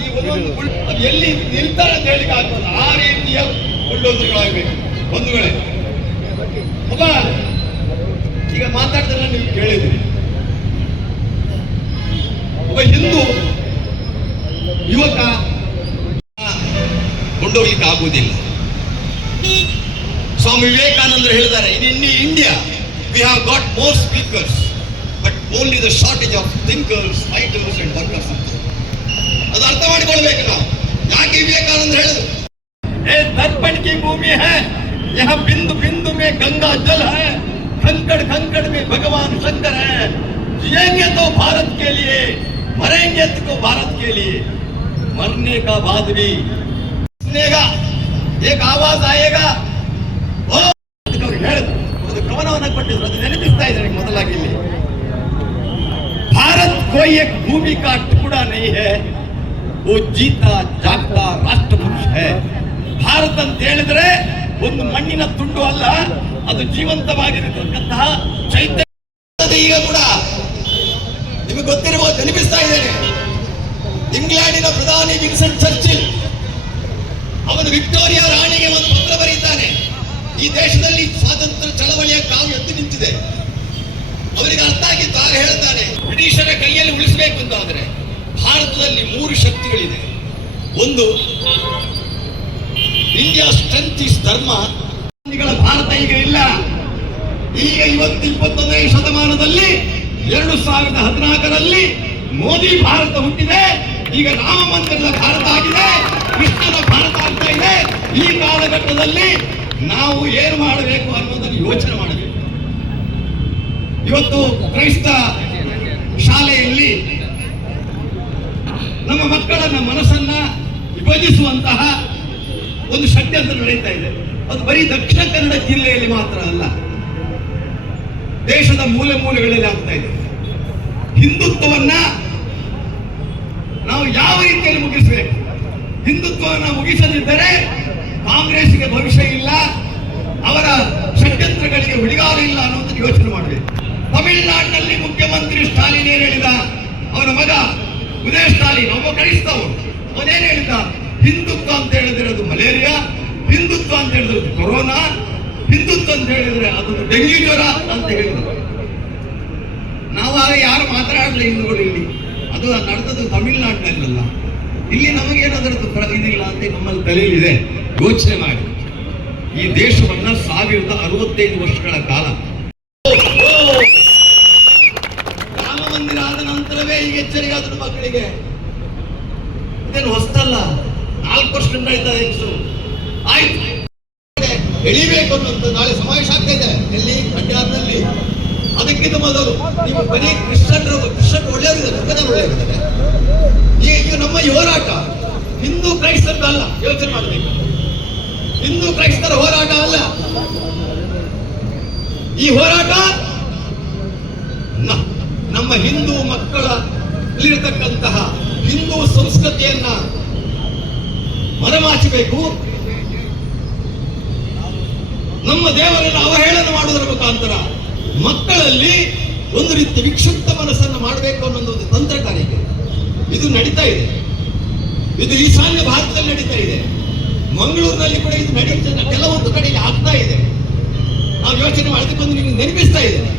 ಈ ಅದು ಎಲ್ಲಿ ನಿಲ್ತಾರೆ ಅಂತ ಹೇಳಿಕ್ಕೆ ಆಗ್ತದೆ. ಆ ರೀತಿಯ ಬುಲ್ಡೋಸರ್ಗಳಾಗಬೇಕು ಬಂಧುಗಳೇ. ಒಬ್ಬ ಈಗ ಮಾತಾಡ್ತಾನೆ, ನೀವು ಕೇಳಿದ್ರಿ, ಒಬ್ಬ ಹಿಂದೂ ಯುವಕ ಕೊಂಡೋಗ್ಲಿಕ್ಕೆ ಆಗುವುದಿಲ್ಲ. ಸ್ವಾಮಿ ವಿವೇಕಾನಂದರು ಹೇಳಿದ್ದಾರೆ, in India we have got more speakers but only the shortage of thinkers, fighters and workers ಅಂತ. ಅದು ಅರ್ಥ ಮಾಡಿಕೊಳ್ಬೇಕು ನಾವು. ಯಾಕೆ ವಿವೇಕಾನಂದ ಹೇಳಿದ್ರು, ಏ ದರ್ಪಣ ಕಿ ಭೂಮಿ ಹೈ, ಯಹಾ ಬಿಂದು ಬಿಂದು ಮೇ ಗಂಗಾ ಜಲ ಹೈ, कंकड़ कंकड़ में भगवान शंकर है, जिएंगे तो भारत के लिए, मरेंगे तो भारत के लिए, मरने का बाद भी सुनेगा, एक आवाज आएगा. ಅದು ಕವನವನ್ನು ಕೊಟ್ಟಿದ್ರು, ಅದು ನೆನಪಿಸ್ತಾ ಇದ್ದಾರೆ ಮೊದಲಾಗಿ. ಇಲ್ಲಿ ಭಾರತ್ कोई एक भूमि का टुकड़ा नहीं है, वो जीता जागता राष्ट्र पुरुष है. ಭಾರತ ಅಂತ ಹೇಳಿದ್ರೆ ಒಂದು ಮಣ್ಣಿನ ತುಂಡು ಅಲ್ಲ, ಅದು ಜೀವಂತವಾಗಿರತಕ್ಕಂತಹ ಚೈತನ್ಯ. ಈಗ ಕೂಡ ನಿಮಗೆ ಗೊತ್ತಿರಬಹುದು, ನೆನಪಿಸ್ತಾ ಇದ್ದೇನೆ, ಇಂಗ್ಲೆಂಡಿನ ಪ್ರಧಾನಿ ವಿನ್ಸ್ಟನ್ ಚರ್ಚಿಲ್ ಅವನು ವಿಕ್ಟೋರಿಯಾ ರಾಣಿಗೆ ಒಂದು ಪತ್ರ ಬರೀತಾನೆ. ಈ ದೇಶದಲ್ಲಿ ಸ್ವಾತಂತ್ರ್ಯ ಚಳವಳಿಯ ಕಾವು ಎದ್ದು ನಿಂತಿದೆ, ಅವರಿಗೆ ಅರ್ಥ ಆಗಿತ್ತು. ಆಗ ಹೇಳ್ತಾನೆ, ಬ್ರಿಟಿಷರ ಕೈಯಲ್ಲಿ ಉಳಿಸಬೇಕು ಅಂತಾದ್ರೆ ಭಾರತದಲ್ಲಿ 3 ಶಕ್ತಿಗಳಿದೆ. ಒಂದು, ಇಂಡಿಯಾ ಸ್ಟ್ರೆಂತ್ ಇಸ್ ಧರ್ಮ. ಭಾರತ ಈಗ ಇಲ್ಲ. ಈಗ 21ನೇ ಶತಮಾನದಲ್ಲಿ 2014ರಲ್ಲಿ ಮೋದಿ ಭಾರತ ಹುಟ್ಟಿದೆ. ಈಗ ರಾಮ ಮಂದಿರದ ಭಾರತ ಆಗಿದೆ, ಕೃಷ್ಣನ ಭಾರತ ಆಗ್ತಾ ಇದೆ. ಈ ಕಾಲಘಟ್ಟದಲ್ಲಿ ನಾವು ಏನು ಮಾಡಬೇಕು ಅನ್ನೋದನ್ನು ಯೋಚನೆ ಮಾಡಬೇಕು. ಇವತ್ತು ಕ್ರೈಸ್ತ ಶಾಲೆಯಲ್ಲಿ ನಮ್ಮ ಮಕ್ಕಳನ್ನ ಮನಸ್ಸನ್ನ ವಿಭಜಿಸುವಂತಹ ಒಂದು ಷಡ್ಯಂತ್ರ ನಡೀತಾ ಇದೆ. ಅದು ಬರೀ ದಕ್ಷಿಣ ಕನ್ನಡ ಜಿಲ್ಲೆಯಲ್ಲಿ ಮಾತ್ರ ಅಲ್ಲ, ದೇಶದ ಮೂಲೆ ಮೂಲೆಗಳಲ್ಲಿ ಆಗ್ತಾ ಇದೆ. ಹಿಂದುತ್ವವನ್ನ ನಾವು ಯಾವ ರೀತಿಯಲ್ಲಿ ಮುಗಿಸಬೇಕು? ಹಿಂದುತ್ವವನ್ನು ಮುಗಿಸದಿದ್ದರೆ ಕಾಂಗ್ರೆಸ್ಗೆ ಭವಿಷ್ಯ ಇಲ್ಲ, ಅವರ ಷಡ್ಯಂತ್ರಗಳಿಗೆ ಹುಡುಗಾರ ಇಲ್ಲ ಅನ್ನೋದನ್ನು ಯೋಚನೆ ಮಾಡಬೇಕು. ತಮಿಳುನಾಡಿನಲ್ಲಿ ಮುಖ್ಯಮಂತ್ರಿ ಸ್ಟಾಲಿನ್ ಏನ್ ಹೇಳಿದ, ಅವನ ಮಗ ಉದಯ ಸ್ಟಾಲಿನ್ ಒಬ್ಬ ಕ್ರೈಸ್ತವರು, ಅವನೇನ್ ಹೇಳಿದ, ಹಿಂದುತ್ವ ಅಂತ ಹೇಳಿದ್ರೆ ಅದು ಮಲೇರಿಯಾ, ಹಿಂದುತ್ವ ಅಂತ ಹೇಳಿದ್ರೆ ಅದು ಕೊರೋನಾ, ಹಿಂದುತ್ವ ಅಂತ ಹೇಳಿದ್ರೆ ಅದು ಡೆಂಗ್ಯೂ ಜ್ವರ ಅಂತ ಹೇಳಿದ್ರು. ನಾವಾಗ ಯಾರು ಮಾತನಾಡಲಿ ಹಿಂದೂಗಳು ಇಲ್ಲಿ. ಅದು ನಡೆದದ್ದು ತಮಿಳುನಾಡಿನಲ್ಲ. ಇಲ್ಲಿ ನಮಗೇನಾದ್ರದ್ದು ಇದಿಲ್ಲ ಅಂತ ನಮ್ಮಲ್ಲಿ ತಲೆಯಲ್ಲಿದೆ. ಯೋಚನೆ ಮಾಡಿ, ಈ ದೇಶವನ್ನ 1065 ವರ್ಷಗಳ ಕಾಲ ರಾಮ ಮಂದಿರ ಆದ ನಂತರವೇ ಈಗ ಎಚ್ಚರಿಕೆ ಆದ್ರು ಮಕ್ಕಳಿಗೆ. ಇದೇನು ಹೊಸ್ತಲ್ಲ, 4 ವರ್ಷದಿಂದ ಆಯ್ತಾ ಹೆಂಗಸರು ಆಯ್ತು ಎಳಿಬೇಕು ಅನ್ನೋದು. ನಾಳೆ ಸಮಾವೇಶ ಆಗ್ತಾ ಇದೆ ಎಲ್ಲಿ, ಕಡ್ಯಾರ್ನಲ್ಲಿ. ಅದಕ್ಕಿಂತ ಮೊದಲು ನೀವು ಬರೀ ಕ್ರಿಶ್ಚಿಯನ್ ಒಳ್ಳೆಯವರಿದ್ದಾರೆ, ಒಳ್ಳೆಯವರಿದ್ದಾರೆ. ಈಗ ನಮ್ಮ ಈ ಹೋರಾಟ ಹಿಂದೂ ಕ್ರೈಸ್ತರದ್ದು ಅಲ್ಲ, ಯೋಚನೆ ಮಾಡಬೇಕು. ಹಿಂದೂ ಕ್ರೈಸ್ತರ ಹೋರಾಟ ಅಲ್ಲ. ಈ ಹೋರಾಟ ನಮ್ಮ ಹಿಂದೂ ಮಕ್ಕಳಲ್ಲಿರತಕ್ಕಂತಹ ಹಿಂದೂ ಸಂಸ್ಕೃತಿಯನ್ನ ಮರೆಮಾಚಬೇಕು. ನಮ್ಮ ದೇವರನ್ನು ಅವಹೇಳನ ಮಾಡುವುದರ ಮುಖಾಂತರ ಮಕ್ಕಳಲ್ಲಿ ಒಂದು ರೀತಿ ವಿಕ್ಷಿಪ್ತ ಮನಸ್ಸನ್ನು ಮಾಡಬೇಕು ಅನ್ನೋ ಒಂದು ತಂತ್ರಗಾರಿಕೆ ಇದು ನಡೀತಾ ಇದೆ. ಇದು ಈಶಾನ್ಯ ಭಾರತದಲ್ಲಿ ನಡೀತಾ ಇದೆ. ಮಂಗಳೂರಿನಲ್ಲಿ ಕೂಡ ಇದು ನಡೀತಾ, ಕೆಲವೊಂದು ಕಡೆಗೆ ಆಗ್ತಾ ಇದೆ. ನಾವು ಯೋಚನೆ ಮಾಡಕ್ಕೆ ಬಂದು ನಿಮಗೆ ನೆನಪಿಸ್ತಾ ಇದ್ದೇನೆ.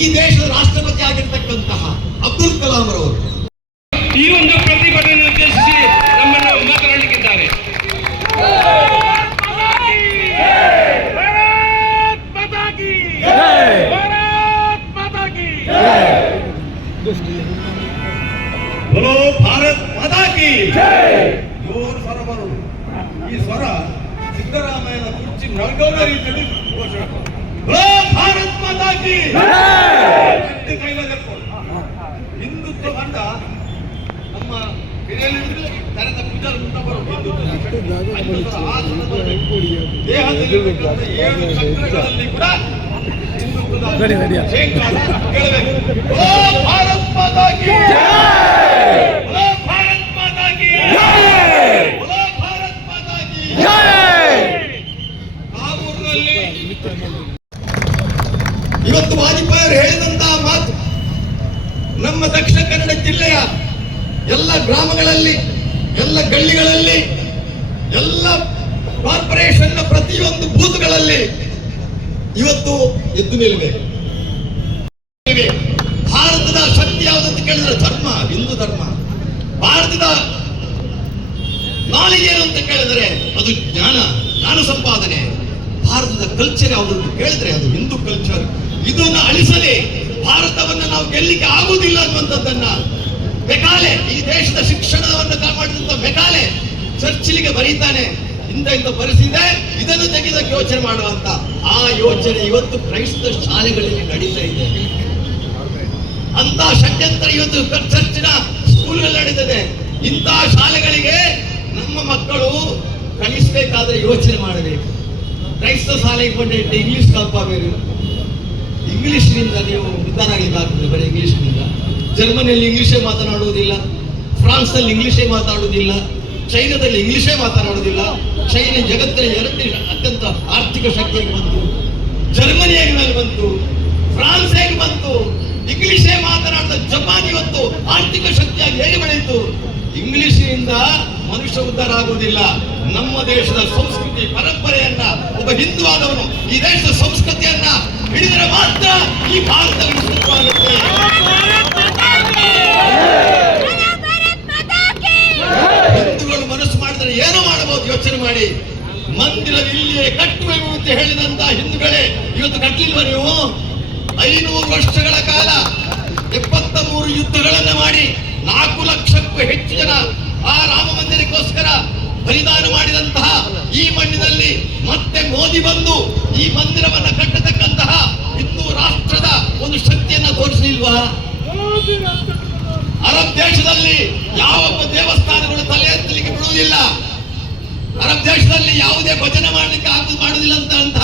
ಈ ದೇಶದ ರಾಷ್ಟ್ರಪತಿ ಆಗಿರ್ತಕ್ಕಂತಹ ಅಬ್ದುಲ್ ಕಲಾಂ ರವರು ಈ ಒಂದು ಪ್ರತಿಭಟನೆ ಉದ್ದೇಶಿಸಿ ನಮ್ಮನ್ನು ಮಾತನಾಡಲಿಕ್ಕಿದ್ದಾರೆ. बोलो भारत माता की ಜೋರು ಸ್ವರ ಬರುವುದು. ಈ ಸ್ವರ ಸಿದ್ದರಾಮಯ್ಯನ ಕುರ್ಚಿ ನಲ್ಗೌಡ ರೀತಿಯಲ್ಲಿ ಘೋಷಣೆ. बोलो भारत माता की ಹಿಂದುತ್ವ ಬಂದ ನಮ್ಮ ಹಿರಿಯಲ್ಲಿದ್ರೆ ತರದ ಪೂಜಾರಿ ಮುಂದೆ ಬರುವುದು. ದೇಹದಲ್ಲಿ 7 ಚಕ್ರಗಳಲ್ಲಿ ಕೂಡ ಭಾರತ್ ಮಾತಾ ಕಿ ಭಾರತ್ ಮಾತಾ ಕಿ ಭಾರತ್ ಮಾತಾ ಕಿ. ಕಾಬೂರಿನಲ್ಲಿ ಇವತ್ತು ವಾಜಪೇಯಿ ಅವರು ಹೇಳಿದಂತಹ ಮಾತು ನಮ್ಮ ದಕ್ಷಿಣ ಕನ್ನಡ ಜಿಲ್ಲೆಯ ಎಲ್ಲ ಗ್ರಾಮಗಳಲ್ಲಿ, ಎಲ್ಲ ಗಳ್ಳಿಗಳಲ್ಲಿ, ಎಲ್ಲ ಕಾರ್ಪೊರೇಷನ್ ಪ್ರತಿಯೊಂದು ಬೂತ್ಗಳಲ್ಲಿ ಇವತ್ತು ಎದ್ದು ನಿಲ್ಲಬೇಕು. ಭಾರತದ ಶಕ್ತಿ ಯಾವುದಂತ ಕೇಳಿದ್ರೆ ಧರ್ಮ, ಹಿಂದೂ ಧರ್ಮ. ಭಾರತದ ನಾಲಿಗೆ ಏನು ಅಂತ ಕೇಳಿದ್ರೆ ಅದು ಜ್ಞಾನ ಸಂಪಾದನೆ. ಭಾರತದ ಕಲ್ಚರ್ ಯಾವುದು ಅಂತ ಕೇಳಿದ್ರೆ ಅದು ಹಿಂದೂ ಕಲ್ಚರ್. ಇದನ್ನ ಅಳಿಸಲಿ ಭಾರತವನ್ನು ನಾವು ಗೆಲ್ಲಿಕ್ಕೆ ಆಗುವುದಿಲ್ಲ ಅನ್ನುವಂಥದ್ದನ್ನ ಮೆಕಾಲೆ, ಈ ದೇಶದ ಶಿಕ್ಷಣವನ್ನು ಕಾಪಾಡಿದಂತ ಮೆಕಾಲೆ ಚರ್ಚಿಲಿಗೆ ಬರೀತಾನೆ. ಇಂಥ ಪರಿಸ್ಥಿತಿ, ಇದನ್ನು ತೆಗೆದಕ್ಕೆ ಯೋಚನೆ ಮಾಡುವಂತ ಆ ಯೋಚನೆ ಇವತ್ತು ಕ್ರೈಸ್ತ ಶಾಲೆಗಳಲ್ಲಿ ನಡೀತಾ ಇದೆ. ಅಂತ ಷಡ್ಯಂತ್ರ ಇವತ್ತು ಚರ್ಚಿನ ಸ್ಕೂಲ್ಗಳಲ್ಲಿ ನಡೀತದೆ. ಇಂತಹ ಶಾಲೆಗಳಿಗೆ ನಮ್ಮ ಮಕ್ಕಳು ಕಲಿಸಬೇಕಾದ್ರೆ ಯೋಚನೆ ಮಾಡಬೇಕು. ಕ್ರೈಸ್ತ ಶಾಲೆಗೆ ಬಂದಿಟ್ಟು ಇಂಗ್ಲಿಷ್ ಕಲ್ಪಬೇಕು. ಇಂಗ್ಲಿಷ್ನಿಂದ ನೀವು ಉದ್ಧಾರ ಆಗಲಿಕ್ಕೆ ಆಗ್ತದೆ. ಬರೀ ಇಂಗ್ಲಿಷ್ನಿಂದ ಜರ್ಮನಿಯಲ್ಲಿ ಇಂಗ್ಲಿಷೇ ಮಾತನಾಡುವುದಿಲ್ಲ, ಫ್ರಾನ್ಸ್ನಲ್ಲಿ ಇಂಗ್ಲಿಷೇ ಮಾತಾಡುವುದಿಲ್ಲ, ಚೈನಾದಲ್ಲಿ ಇಂಗ್ಲಿಷೇ ಮಾತನಾಡುವುದಿಲ್ಲ. ಚೈನಾ ಜಗತ್ತಿನ ಎರಡನೇ ಅತ್ಯಂತ ಆರ್ಥಿಕ ಶಕ್ತಿಯಾಗಿ ಬಂತು. ಜರ್ಮನಿ ಹೇಗೆ ಮೇಲೆ ಬಂತು, ಫ್ರಾನ್ಸ್ ಹೇಗೆ ಬಂತು, ಇಂಗ್ಲಿಷೇ ಮಾತನಾಡಿದ ಜಪಾನ್ ಇವತ್ತು ಆರ್ಥಿಕ ಶಕ್ತಿಯಾಗಿ ಹೇಗೆ ಬೆಳೆಯಿತು. ಇಂಗ್ಲಿಷಿನಿಂದ ಮನುಷ್ಯ ಉದ್ಧಾರ ಆಗುವುದಿಲ್ಲ. ನಮ್ಮ ದೇಶದ ಸಂಸ್ಕೃತಿ ಪರಂಪರೆಯನ್ನ ಒಬ್ಬ ಹಿಂದೂ ಆದವನು ಈ ದೇಶದ ಸಂಸ್ಕೃತಿಯನ್ನ ಹಿಡಿದರೆ ಮಾತ್ರ ಈ ಭಾರತ ವಿಸ್ತೃತವಾಗುತ್ತೆ. ಹಿಂದೂಗಳು ಮನಸ್ಸು ಮಾಡಿದರೆ ಏನೋ ಮಾಡಬಹುದು, ಯೋಚನೆ ಮಾಡಿ. ಮಂದಿರ ಇಲ್ಲಿಯೇ ಕಟ್ಟುವೆವು ಅಂತ ಹೇಳಿದಂತ ಹಿಂದೂಗಳೇ ಇವತ್ತು ಕಟ್ಟಲಿಲ್ವ ನೀವು? 500 ವರ್ಷಗಳ ಕಾಲ 73 ಯುದ್ಧಗಳನ್ನ ಮಾಡಿ 4 ಲಕ್ಷಕ್ಕೂ ಹೆಚ್ಚು ಜನ ಆ ರಾಮ ಮಂದಿರಕ್ಕೋಸ್ಕರ ಬಲಿದಾನ ಮಾಡಿದಂತಹ ಈ ಮಣ್ಣಿನಲ್ಲಿ ಮತ್ತೆ ಮೋದಿ ಬಂದು ಈ ಮಂದಿರವನ್ನ ಕಟ್ಟತಕ್ಕಂತಹ ಹಿಂದೂ ರಾಷ್ಟ್ರದ ಒಂದು ಶಕ್ತಿಯನ್ನ ತೋರಿಸಲಿಲ್ವಾ? ಅರಬ್ ದೇಶದಲ್ಲಿ ಯಾವ ದೇವಸ್ಥಾನಗಳು ತಲೆ ಎತ್ತಲಿಕ್ಕೆ ಬಿಡುವುದಿಲ್ಲ. ಅರಬ್ ದೇಶದಲ್ಲಿ ಯಾವುದೇ ಭಜನೆ ಮಾಡಲಿಕ್ಕೆ ಮಾಡುವುದಿಲ್ಲ ಅಂತ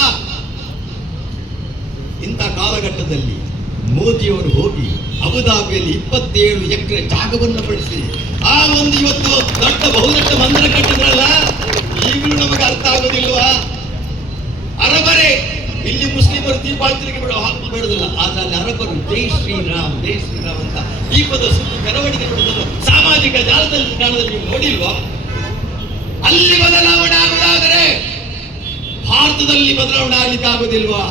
ಇಂಥ ಕಾಲಘಟ್ಟದಲ್ಲಿ ಮೋದಿಯವರು ಹೋಗಿ ಅಬುದಾಬಿಯಲ್ಲಿ 27 ಎಕರೆ ಜಾಗವನ್ನು ಪಡಿಸಿ ಆ ಒಂದು ಇವತ್ತು ಬಹುದೊಡ್ಡ ಮಂದಿರ ಕಟ್ಟಿದ್ರಲ್ಲ, ಈಗಲೂ ನಮಗೆ ಅರ್ಥ ಆಗೋದಿಲ್ವಾ? ಅರಬರೇ ಇಲ್ಲಿ ಮುಸ್ಲಿಮರು ದೀಪ ಹಚ್ಚಲಿಕ್ಕೆ ಬಿಡುವುದಿಲ್ಲ, ಆದರೆ ಅಲ್ಲಿ ಅರಬರು ಜೈ ಶ್ರೀರಾಮ್ ಅಂತ ದೀಪದ ಸುತ್ತ ಮೆರವಣಿಗೆ ಬಿಡುವುದು ಸಾಮಾಜಿಕ ಜಾಲದಲ್ಲಿ ಕಾಣದಲ್ಲಿ ನೀವು ನೋಡಿಲ್ವಾ? ಅಲ್ಲಿ ಬದಲಾವಣೆ ಆಗುವುದಾದರೆ ಭಾರತದಲ್ಲಿ ಬದಲಾವಣೆ ಆಗ್ಲಿಕ್ಕೆ ಆಗುವುದಿಲ್ವಾ?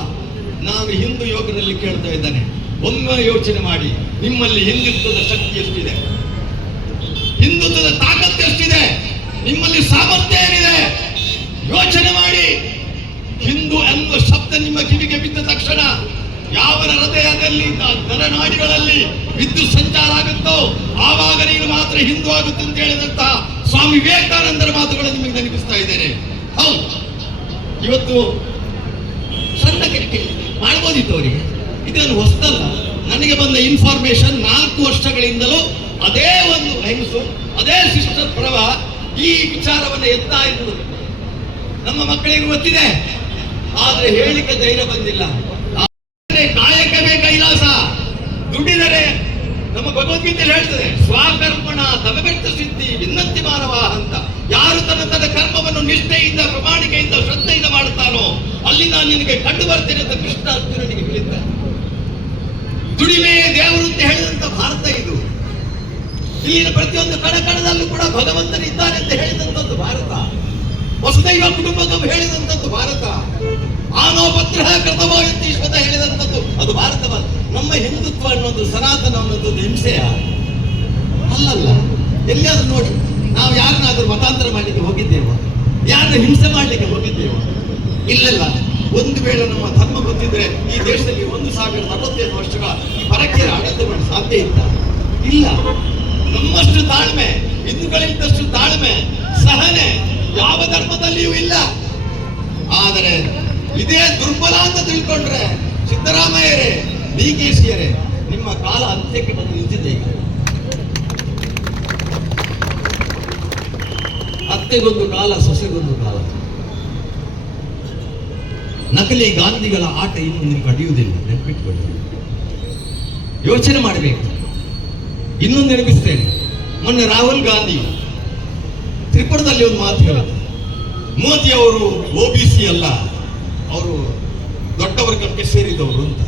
ನಾನು ಹಿಂದೂ ಯೋಗದಲ್ಲಿ ಕೇಳ್ತಾ ಇದ್ದಾನೆ, ಒಮ್ಮೆ ಯೋಚನೆ ಮಾಡಿ, ನಿಮ್ಮಲ್ಲಿ ಹಿಂದುತ್ವದ ಶಕ್ತಿ ಎಷ್ಟಿದೆ, ಹಿಂದುತ್ವದ ತಾಕತ್ತು ಎಷ್ಟಿದೆ, ನಿಮ್ಮಲ್ಲಿ ಸಾಮರ್ಥ್ಯ ಏನಿದೆ ಯೋಚನೆ ಮಾಡಿ. ಹಿಂದೂ ಎನ್ನುವ ಶಬ್ದ ನಿಮ್ಮ ಕಿವಿಗೆ ಬಿದ್ದ ತಕ್ಷಣ ಯಾವನ ಹೃದಯದಲ್ಲಿ ನರನಾಡಿಗಳಲ್ಲಿ ವಿದ್ಯುತ್ ಸಂಚಾರ ಆಗುತ್ತೋ ಆವಾಗ ನೀನು ಮಾತ್ರ ಹಿಂದೂ ಆಗುತ್ತೆ ಅಂತ ಹೇಳಿದಂತಹ ಸ್ವಾಮಿ ವಿವೇಕಾನಂದರ ಮಾತುಗಳನ್ನು ನಿಮಗೆ ನೆನಪಿಸ್ತಾ ಇದ್ದೇನೆ. ಹೌದು, ಇವತ್ತು ಸಣ್ಣ ಮಾಡ್ಬೋದಿತ್ತು ಅವರಿಗೆ, ಇದನ್ನು ಹೊಸದಲ್ಲ. ನನಗೆ ಬಂದ ಇನ್ಫಾರ್ಮೇಶನ್ 4 ವರ್ಷಗಳಿಂದಲೂ ಅದೇ ಒಂದು ಹೆಂಗಸು, ಅದೇ ಸಿಸ್ಟರ್ ಪ್ರಭ ಈ ವಿಚಾರವನ್ನು ಎತ್ತಾ ಇದ್ರು. ನಮ್ಮ ಮಕ್ಕಳಿಗೆ ಗೊತ್ತಿದೆ, ಆದ್ರೆ ಹೇಳಿಕೆ ಧೈರ್ಯ ಬಂದಿಲ್ಲ. ಕಾಯಕವೇ ಕೈಲಾಸ, ದುಡಿದರೆ ನಮ್ಮ ಭಗವದ್ಗೀತೆಯಲ್ಲಿ ಹೇಳ್ತದೆ, ಸ್ವಕರ್ಮಣ ತಮವೆತ್ತ ಸಿದ್ಧಿ ವಿನ್ನಂತಿ ಮಾನವ ಅಂತ. ಯಾರು ತನ್ನ ಕರ್ಮವನ್ನು ನಿಷ್ಠೆಯಿಂದ, ಪ್ರಾಮಾಣಿಕೆಯಿಂದ, ಶ್ರದ್ಧೆಯಿಂದ ಮಾಡುತ್ತಾನೋ ಅಲ್ಲಿ ನಾನು ನಿನಗೆ ಕಂಡು ಬರ್ತೇನೆ ಅಂತ ಕೃಷ್ಣ ಅರ್ಜುನನಿಗೆ ಹೇಳಿದ್ದಾರೆ. ದುಡಿಮೆ ದೇವರು ಅಂತ ಹೇಳಿದಂತ ಭಾರತ ಇದು. ಇಲ್ಲಿನ ಪ್ರತಿಯೊಂದು ಕಣಕಣದಲ್ಲೂ ಕೂಡ ಭಗವಂತನಿದ್ದಾನೆ ಅಂತ ಹೇಳಿದಂಥದ್ದು ಭಾರತ. ವಸುದೈವ ಕುಟುಂಬಕಂ ಹೇಳಿದಂಥದ್ದು ಭಾರತ. ಆನೋ ಪತ್ರ ಕರ್ತವ್ಯತೀಶ್ವತ ಹೇಳಿದಂಥದ್ದು ಅದು ಭಾರತ. ನಮ್ಮ ಹಿಂದುತ್ವ ಅನ್ನೋದು, ಸನಾತನ ಅನ್ನೋದು ಹಿಂಸೆಯ ಅಲ್ಲಲ್ಲ. ಎಲ್ಲಿಯಾದ್ರೂ ನೋಡಿ, ನಾವು ಯಾರನ್ನಾದ್ರೂ ಮತಾಂತರ ಮಾಡಲಿಕ್ಕೆ ಹೋಗಿದ್ದೇವ? ಯಾರನ್ನ ಹಿಂಸೆ ಮಾಡಲಿಕ್ಕೆ ಹೋಗಿದ್ದೇವ? ಇಲ್ಲಲ್ಲ. ಒಂದು ವೇಳೆ ನಮ್ಮ ಧರ್ಮ ಗೊತ್ತಿದ್ರೆ ಈ ದೇಶದಲ್ಲಿ 1045 ವರ್ಷಗಳ ಈ ಪರಕೀಯರ ಆಡಳಿತ ಮಾಡಿ ಸಾಧ್ಯ ಇತ್ತ? ಇಲ್ಲ. ನಮ್ಮಷ್ಟು ತಾಳ್ಮೆ, ಹಿಂದೂಗಳಿದ್ದಷ್ಟು ತಾಳ್ಮೆ, ಸಹನೆ ಯಾವ ಧರ್ಮದಲ್ಲಿಯೂ ಇಲ್ಲ. ಆದರೆ ಇದೇ ದುರ್ಬಲ ಅಂತ ತಿಳ್ಕೊಂಡ್ರೆ ಸಿದ್ದರಾಮಯ್ಯರೇ, ಡಿಕೆಶಿಯರೇ, ನಿಮ್ಮ ಕಾಲ ಅಂತ್ಯಕ್ಕೆ ಬಂದು ನಿಂತಿದೆ. ಈಗ ಅತ್ತೆಗೊಂದು ಕಾಲ, ಸೊಸೆಗೊಂದು ಕಾಲ. ನಕಲಿ ಗಾಂಧಿಗಳ ಆಟ ಇನ್ನು ನಿಮ್ಗೆ ನಡೆಯುವುದಿಲ್ಲ, ನೆನಪಿಟ್ಕೊಳ್ಳಿ. ಯೋಚನೆ ಮಾಡಬೇಕು. ಇನ್ನೊಂದು ನೆನಪಿಸ್ತೇನೆ, ಮೊನ್ನೆ ರಾಹುಲ್ ಗಾಂಧಿ ತ್ರಿಪುರದಲ್ಲಿ ಒಂದು ಮಾತು ಹೇಳಿದ್ರು, ಮೋದಿ ಅವರು OBC ಅಲ್ಲ, ಅವರು ದೊಡ್ಡ ವರ್ಗಕ್ಕೆ ಸೇರಿದವರು ಅಂತ.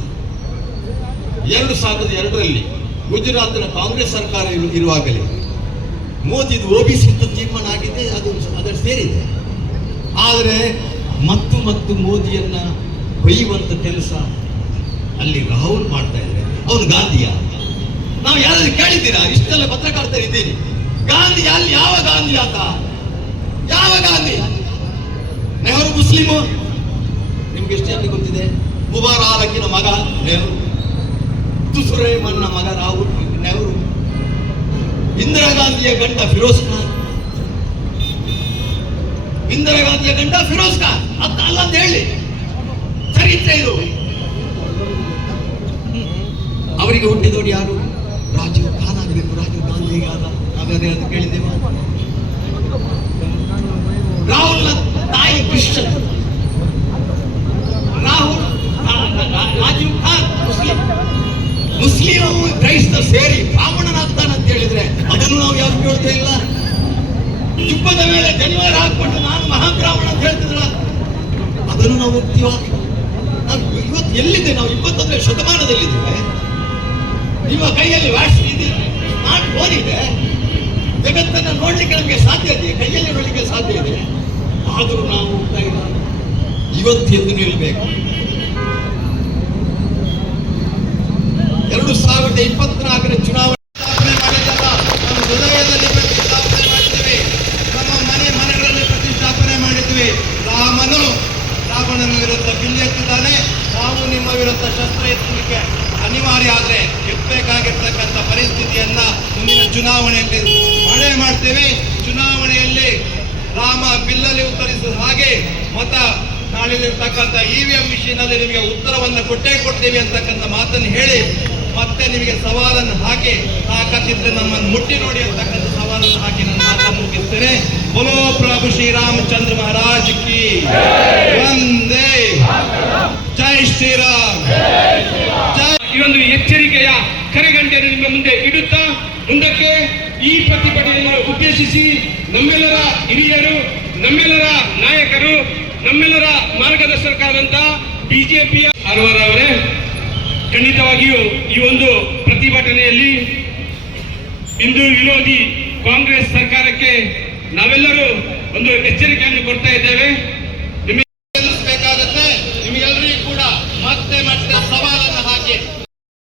2002ರಲ್ಲಿ ಗುಜರಾತ್ನ ಕಾಂಗ್ರೆಸ್ ಸರ್ಕಾರ ಇರುವಾಗಲೇ ಮೋದಿದು OBC ಅಂತ ತೀರ್ಮಾನ ಆಗಿದೆ, ಅದರ ಸೇರಿದೆ. ಆದರೆ ಮತ್ತು ಮೋದಿಯನ್ನ ಬೈಯುವಂತ ಕೆಲಸ ಅಲ್ಲಿ ರಾಹುಲ್ ಮಾಡ್ತಾ ಇದ್ದಾರೆ. ಅವನು ಗಾಂಧಿಯ? ನಾವು ಯಾರಾದ್ರೂ ಕೇಳಿದ್ದೀರಾ? ಇಷ್ಟೆಲ್ಲ ಪತ್ರಕರ್ತರಿದ್ದೀರಿ, ಗಾಂಧಿ ಅಲ್ಲಿ ಯಾವ ಗಾಂಧಿ ಆತ? ಯಾವ ಗಾಂಧಿ? ನೆಹರು ಮುಸ್ಲಿಮು, ನಿಮ್ಗೆ ಎಷ್ಟು ಜನ ಗೊತ್ತಿದೆ? ಮುಬಾರಕಿನ ಮಗ ನೆಹರು, ತುಸುರೇಮನ್ನ ಮಗ ರಾಹುಲ್ ನೆಹರು, ಇಂದಿರಾ ಗಾಂಧಿಯ ಗಂಡ ಫಿರೋಜ್ ಖಾನ್, ಇಂದಿರಾ ಗಾಂಧಿಯ ಗಂಡ ಫಿರೋಜ್ ಖಾನ್ ಅಲ್ಲ ಅಂತ ಹೇಳಿ ಚರಿತ್ರೆ ಇದು. ಅವರಿಗೆ ಹುಟ್ಟಿದವರು ಯಾರು? ರಾಜೀವ್ ಖಾನ್ ಆಗಬೇಕು. ರಾಜೀವ್ ಗಾಂಧಿ ಆದ, ನಾವ್ಯಾರೇ ಅದು ಕೇಳಿದ್ದೇವ? ರಾಹುಲ್ನ ತಾಯಿ ಕ್ರಿಶ್ಚಿಯನ್, ರಾಜೀವ್ ಖಾನ್ ಮುಸ್ಲಿಂ ಕ್ರೈಸ್ತ ಸೇರಿ ಬ್ರಾಹ್ಮಣನಾಗ್ತಾನೆ ಅಂತ ಹೇಳಿದ್ರೆ ಅದನ್ನು ನಾವು ಯಾರು ಕೇಳ್ತಾ ಇಲ್ಲ. ಜುಬ್ಬದ ಮೇಲೆ ಜನಿವಾರ ಹಾಕೊಂಡು ನಾನು ಮಹಾಬ್ರಾಹ್ಮಣ ಅಂತ ಹೇಳ್ತಿದ್ರ, ಅದನ್ನು ನಾವು ಹೋಗ್ತೀವ? ನಾವು ಇವತ್ತು ಎಲ್ಲಿದೆ? ನಾವು 21ನೇ ಶತಮಾನದಲ್ಲಿದ್ದೇವೆ. ನಿಮ್ಮ ಕೈಯಲ್ಲಿ ಸ್ಮಾರ್ಟ್ ಫೋನ್ ಇದೆ, ಜಗತ್ತನ್ನು ನೋಡ್ಲಿಕ್ಕೆ ನಮಗೆ ಸಾಧ್ಯ ಇದೆ, ಕೈಯಲ್ಲಿ ನೋಡ್ಲಿಕ್ಕೆ ಸಾಧ್ಯ ಇದೆ. ಆದರೂ ನಾವು ಹೋಗ್ತಾ ಇಲ್ಲ. ಇವತ್ತು ಎದ್ದು ನಿಲ್ಬೇಕು. 2024ರ ಚುನಾವಣೆ ಸ್ಥಾಪನೆ ಮಾಡಿದ್ದಲ್ಲ, ನಮ್ಮ ಹೃದಯದಲ್ಲಿ ಪ್ರತಿಷ್ಠಾಪನೆ ಮಾಡಿದ್ವಿ, ನಮ್ಮ ಮನೆಗಳಲ್ಲಿ ಪ್ರತಿಷ್ಠಾಪನೆ ಮಾಡಿದ್ವಿ. ರಾವಣನ ವಿರುದ್ಧ ಬಿಲ್ಲು ಎತ್ತಿದ್ದಾನೆ. ನಾವು ನಿಮ್ಮ ವಿರುದ್ಧ ಶಸ್ತ್ರ ಎತ್ತಲಿಕ್ಕೆ ಅನಿವಾರ್ಯ ಆದರೆ ಎತ್ತಬೇಕಾಗಿರ್ತಕ್ಕಂಥ ಪರಿಸ್ಥಿತಿಯನ್ನ ಮುಂದಿನ ಚುನಾವಣೆಯಲ್ಲಿ ಮಳೆ ಮಾಡ್ತೇವೆ. ಚುನಾವಣೆಯಲ್ಲಿ ರಾಮ ಬಿಲ್ಲಲ್ಲಿ ಉತ್ತರಿಸಿದ ಹಾಗೆ ಮತ ನಾಳಿಲಿರ್ತಕ್ಕಂಥ EVM ಮಿಷಿನಲ್ಲಿ ನಿಮಗೆ ಉತ್ತರವನ್ನು ಕೊಡ್ತೇವೆ ಅಂತಕ್ಕಂಥ ಮಾತನ್ನು ಹೇಳಿ ಮತ್ತೆ ನಿಮಗೆ ಸವಾಲನ್ನು ಹಾಕಿ, ತಾಕತ್ತಿದ್ರೆ ನಮ್ಮನ್ನು ಮುಟ್ಟಿ ನೋಡಿ ಅಂತಕ್ಕಂಥ ಸವಾಲನ್ನು ಹಾಕಿ ನನ್ನ ಮಾತನ್ನು ಮುಗಿಸ್ತೇನೆ. ಬೋಲೋ ಪ್ರಭು ಶ್ರೀರಾಮಚಂದ್ರ ಮಹಾರಾಜ್ ಕಿ ವಂದೇ, ಜೈ ಶ್ರೀರಾಮ್. ಈ ಒಂದು ಎಚ್ಚರಿಕೆಯ ಕರೆಗಂಟೆಯನ್ನು ನಿಮ್ಮ ಮುಂದೆ ಇಡುತ್ತಾ ಮುಂದಕ್ಕೆ ಈ ಪ್ರತಿಭಟನೆಯನ್ನು ಉದ್ದೇಶಿಸಿ ನಮ್ಮೆಲ್ಲರ ಹಿರಿಯರು, ನಮ್ಮೆಲ್ಲರ ನಾಯಕರು, ನಮ್ಮೆಲ್ಲರ ಮಾರ್ಗದರ್ಶಕರಾದಂಥ ಬಿಜೆಪಿಯ ಅವರೇ ಖಂಡಿತವಾಗಿಯೂ ಈ ಒಂದು ಪ್ರತಿಭಟನೆಯಲ್ಲಿ ಹಿಂದೂ ವಿರೋಧಿ ಕಾಂಗ್ರೆಸ್ ಸರ್ಕಾರಕ್ಕೆ ನಾವೆಲ್ಲರೂ ಒಂದು ಎಚ್ಚರಿಕೆಯನ್ನು ಕೊಡ್ತಾ ಇದ್ದೇವೆ.